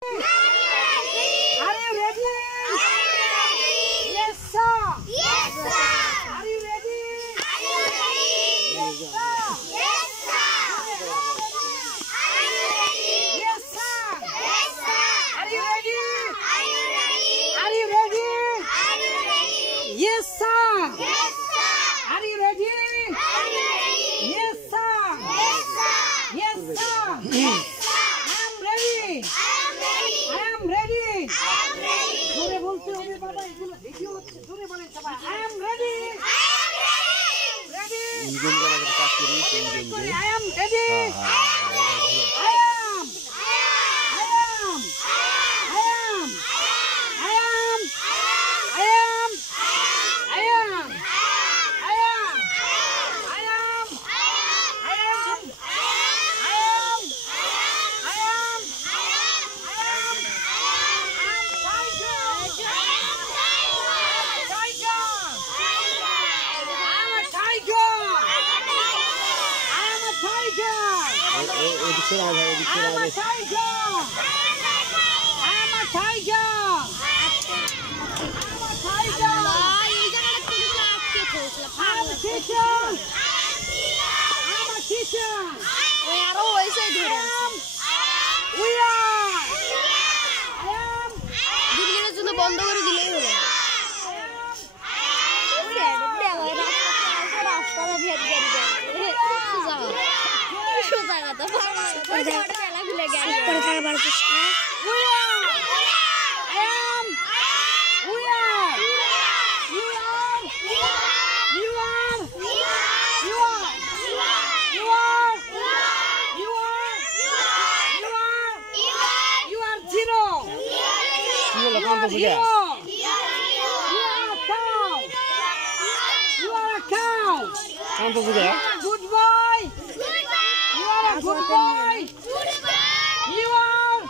Are you ready? Yes, sir. Yes, sir. Are you ready? Are you ready? Yes, sir. Yes, sir. Are you ready? Yes, sir. Yes, sir. Are you ready? Are you ready? Are you ready? Are you ready? Yes, sir. Yes, sir. Are you ready? Are you ready? Yes, sir. Yes, sir. Yes, sir. Yes, sir. I am ready. I am ready. I am ready. I am ready. জোরে বলতে হবে বাবা, এগুলো video হচ্ছে, জোরে বলেন সবাই। I am ready. I am ready. Ready. Engine করা কাজ করি ইঞ্জিন দিয়ে। I am ready. I am ready. I am. I am. I am. I am. I am. I am. I am. I am. I am. বন্ধ করে দিলেই হলো। রাস্তাটা ভেদ গাড়ি সোজা কথা খুলে গাড়ি করে থাকা পারছিস না। Good boy. You are a good boy. You are.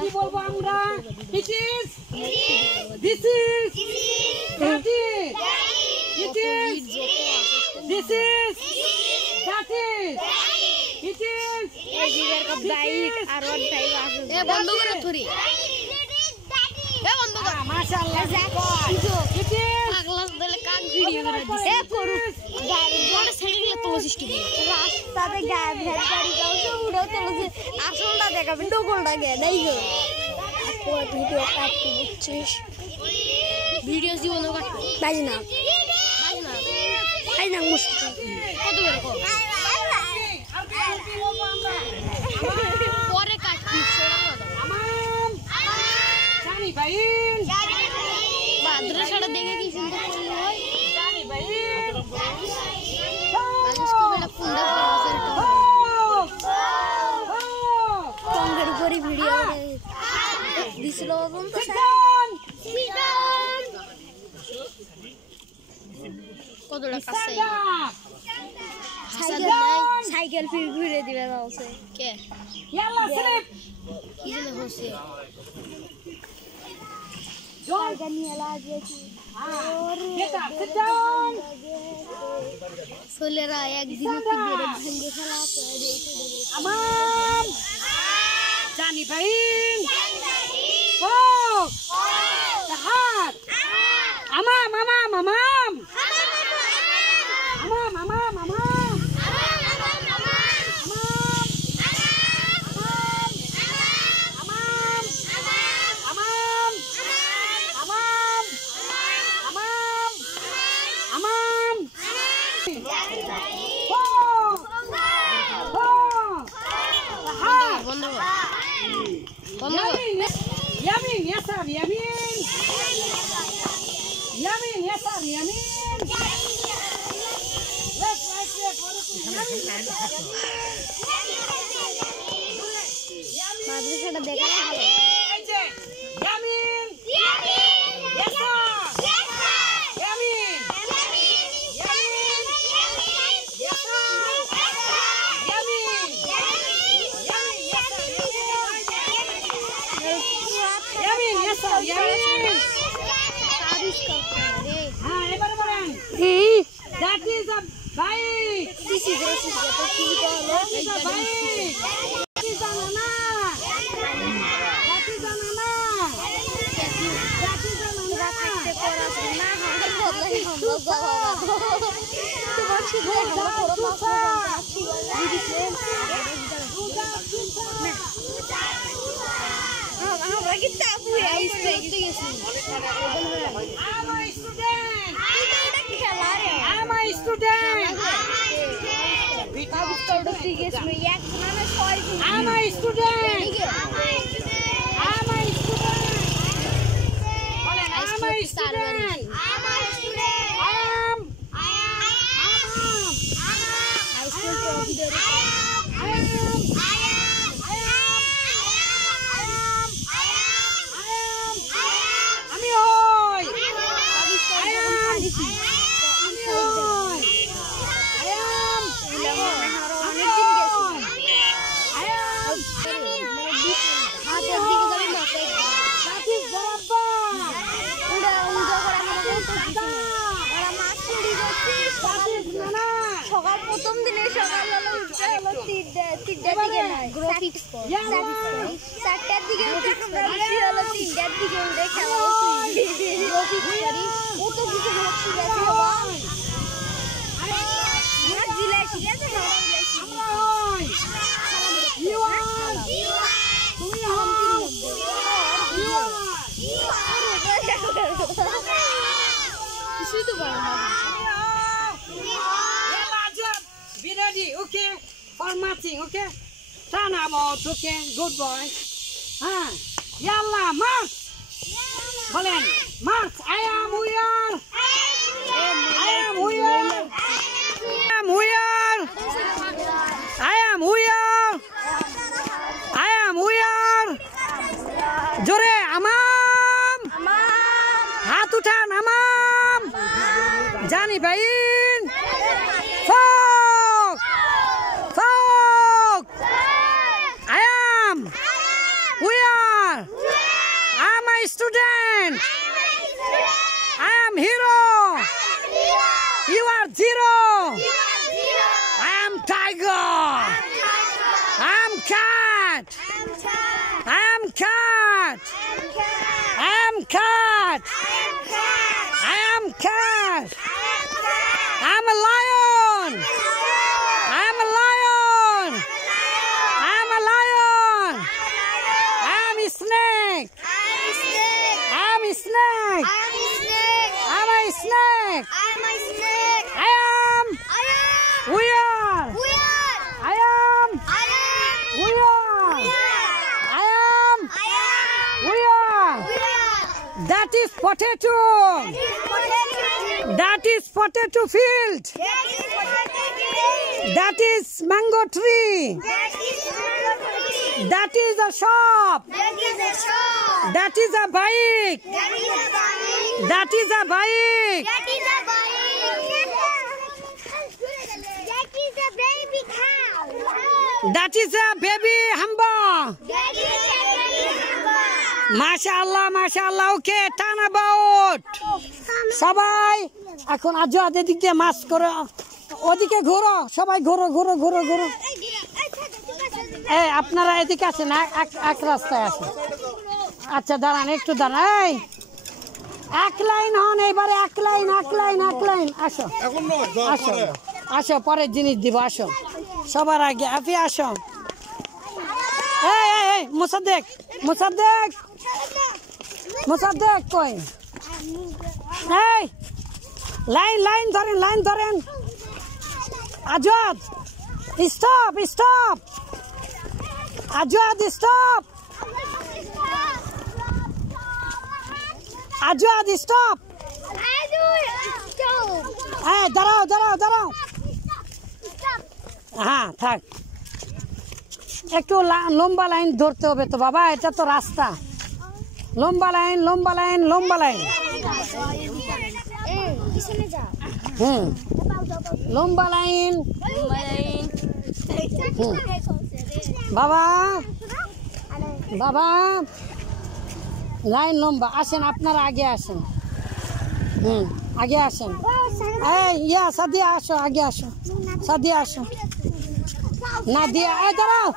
কি বলবো আমরা? It is. This is. That is. It is. This is. That is. It is. Bike আর ওর টাইপ আছে। এ বন্ধ করে থরি। এ বন্ধ কর। মাশাআল্লাহ। It is. আগলাস দিলে কাক ভিডিও করে দিছে। এ করু। গাড়ি জোরে ছেড়ে দিলে তোলো সিস্টেম। রাস্তাতে গাড়ি গাড়ি যাচ্ছে উড়াও তোলছে। আসলটা দেখাবে ডগলটা গে নাই গো। আপু ভিডিও কাটতে দিচ্ছিস। ভিডিও জীবন কাট। বাজি না। বাজি না। আই না মুশকিল। কত করে কো? পরে কাটছি সেটা না দাও। আমাম। জানি ভাই। মাদ্রাসাটা দেখে কি সুন্দর করলো হয়। জানি ভাই। আজকে বেলা ফুন্ডা পড়াছে তো। টঙ্গের উপরে ভিডিও দিছিল বলুন তো কত টাকা চাই? সাইকেল ফিরে দিবে যাচ্ছে কে ইয়াল্লা স্লিপ কি জানে হচ্ছে জায়গা নিয়ে লাগিয়েছি বেটা সিট ডাউন ছেলেরা একদিন কি বেরে ভেঙে ফেলা করে আমাম জানি ভাই ও হাত আমাম আমাম আমাম আমাম আমাম আমাম Yamin, yes sir, Yamin. Yamin, yes sir, Yamin. Let's right there. মাদ্রাসাটা দেখা ভালো। এই যে Yamin. Yes sir. Yamin. Yamin. Yes sir. Yamin. Yamin, yes sir, Yamin. না হামলা করলে হামলা করো তোমার শুধু হামলা করো আমরা কি তাবু আইছি I'm a student. এটা খেলা রে I'm a student. তাবু তো ঠিক আছে এক না ছয় দিন I'm a student. I'm a student. বলেন I'm a student. High school trophy ধরে আমি হই সকাল প্রথম দিনে সকাল হলো তিনটার দিকে নয় গ্রাফিক্স চারটার দিকে উঠে আমরা উঠছি হলো 3টার দিকে উঠে খেলা হচ্ছে গ্রাফিক্স করি কত কিছু হচ্ছে গেছে বাবা আমার জিলা ঠিক আছে না কিছুই তো পারো না Be ready, okay? For marching, okay? Turn about, okay? Good boy. Yalla, march! Bolen, march! I am here! I am here! I am here! I am here! I am here! Jore, amam! Hath uthan, amam! Jani bain! Student, I am hero. You are zero. I am tiger. I am cat. I am cat. I am cat. I am cat. I am a lion. I am a lion. I am a lion. I am a snake. I'm a snake. I'm a snake. I am. We are. I am. We are. I am. We are. That is potato. That is potato field. That is mango tree. That is a shop. That is a bike. That is a bike. That is a baby hamba. Mashallah, mashallah. Okay, turn about. সবাই এখন আজ এদিক দিয়ে মাছ করো ওদিকে ঘোরো সবাই ঘোরো ঘোরো ঘোরো ঘোরো এই আপনারা এদিকে আসেন এক রাস্তায় আসেন আচ্ছা দাঁড়ান একটু দাঁড়ান এক লাইন হন এবারে এক লাইন আসো আসো আসো পরের জিনিস দিব আসো সবার আগে আপনি আসো এই মোসাদ্দেক কই এই লাইন ধরেন আজাদ স্টপ আজাদ স্টপ এই দাঁড়াও হ্যাঁ থাক একটু লম্বা লাইন ধরতে হবে তো বাবা এটা তো রাস্তা লম্বা লাইন লম্বা লাইন বাবা লাইন লম্বা আসেন আপনারা আগে আসেন এই সাদিয়া আসো আগে আসো না দিয়া এই দাঁড়াও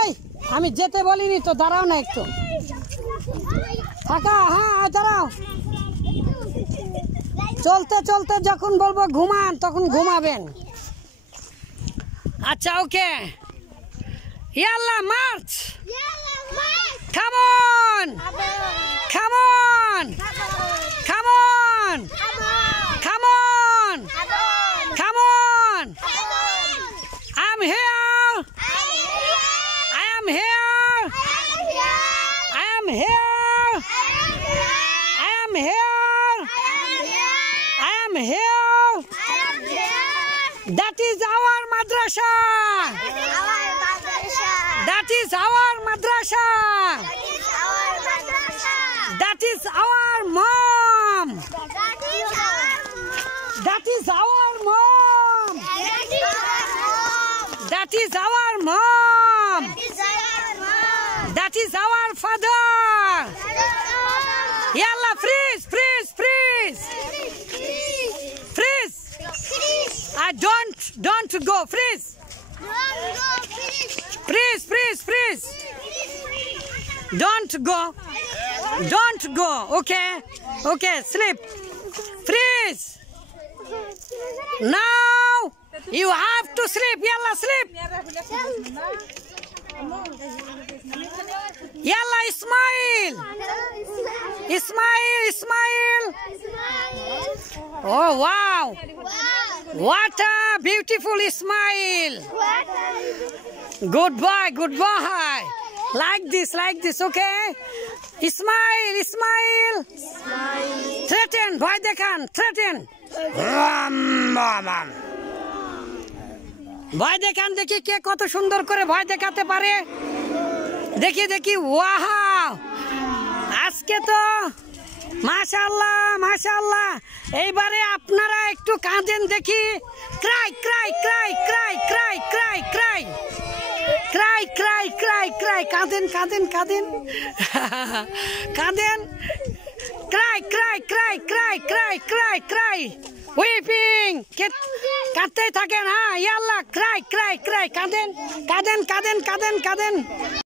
এই আমি যেতে বলিনি তো দাঁড়াও না একটু থাকা হ্যাঁ দাঁড়াও চলতে চলতে যখন বলবো ঘুমান তখন ঘুমাবেন। আচ্ছা ওকে, ইয়াল্লা march, come on, come on, come on, come on, come on. I'm here, I am here, I am here, I am here, I am here. That is our madrasa. That is our madrasa. That is our mom. That is our mom. That is our mom. That is our father. Yalla, freeze, freeze, freeze. Freeze. Don't go, freeze. Freeze, freeze, freeze. Don't go, okay? Okay, sleep. Freeze. Now you have to sleep. Yalla, sleep. Yalla, Ismail. Ismail, Ismail. Oh, wow. What a beautiful Ismail. Good boy, good boy. Like this, okay? Ismail, Ismail. Threaten, boy dekan, threaten. ভয় দেখান দেখি কে কত সুন্দর করে ভয় দেখাতে পারে। দেখি দেখি, ওয়াও, আজকে তো মাশাআল্লাহ মাশাআল্লাহ। এইবারে আপনারা একটু কাঁদেন দেখি। Cry cry cry cry cry cry cry cry cry cry cry, কাঁদেন কাঁদেন কাঁদেন কাঁদেন। Cry cry cry cry cry cry cry, weeping, কাঁদতেই থাকেন। হ্যাঁ, ইয়াল্লা, ক্রাই ক্রাই ক্রাই, কাঁদেন কাঁদেন কাঁদেন কাঁদেন কাঁদেন।